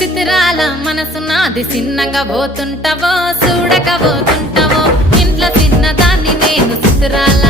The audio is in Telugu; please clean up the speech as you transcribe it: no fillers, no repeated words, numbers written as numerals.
చిత్రాల మనసు నాది చిన్నగా పోతుంటావో చూడక పోతుంటావో ఇంట్లో చిన్నదాన్ని నేను చిత్రాల